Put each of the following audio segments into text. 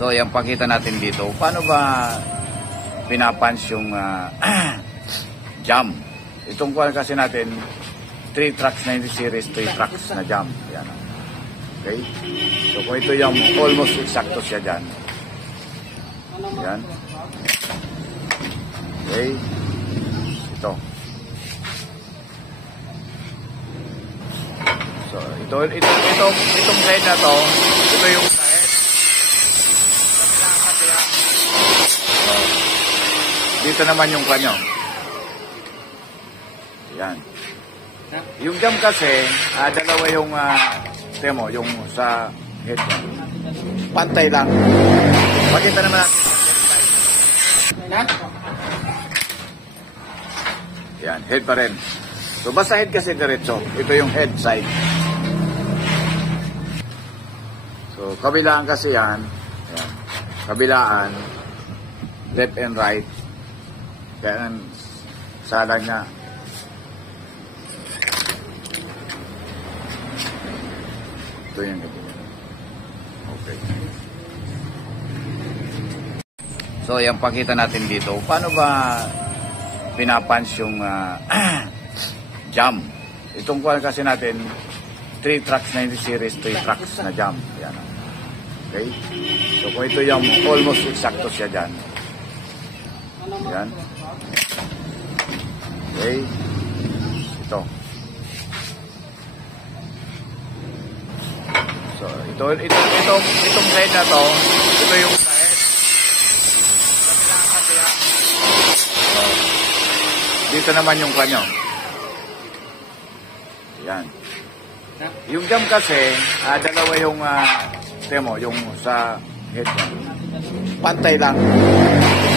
So, yung pakita natin dito, paano ba pinapunch yung jam? Itong kuwan kasi natin, 3 tracks 90 series, 3 tracks na jam. Yan. Okay? So, kung ito yung almost exacto siya dyan. Yan. Okay? Ito. So, itong head na to, ito yung head. So, dito naman yung kanyo. Yan. Yung jam kasi, dalawa yung, temo, yung sa head niya. Pantay lang. Pakita naman natin. Yan, head pa rin. So, basta head kasi diretso. Ito yung head side. So, kabilaan kasi yan. Yan. Kabilaan. Left and right. Kaya sala niya. Ito yung ganyan. Okay. So, yung pakita natin dito, paano ba pinapunch yung jam? Itong kuwan kasi natin, 3 tracks 90 series, 3 tracks na jam. Yan. Okay? So, kung ito yung almost exacto siya dyan. Yan. Okay? Ito. So, itong head na to, ito yung head. So, dito naman yung kanyo. Yan. Yung jam kasi, dalawa yung, temo, yung sa head niya. Pantay lang.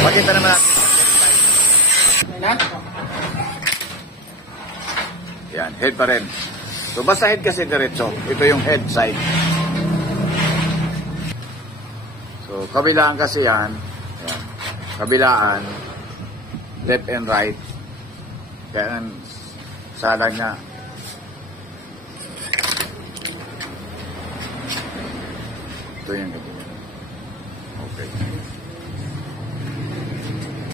Pakita naman natin. Yan, head pa rin. So, basta head kasi diretso. Ito yung head side. So, kabilaan kasi yan. Yan. Kabilaan. Left and right. Kaya sala niya. Ito yung ganyan.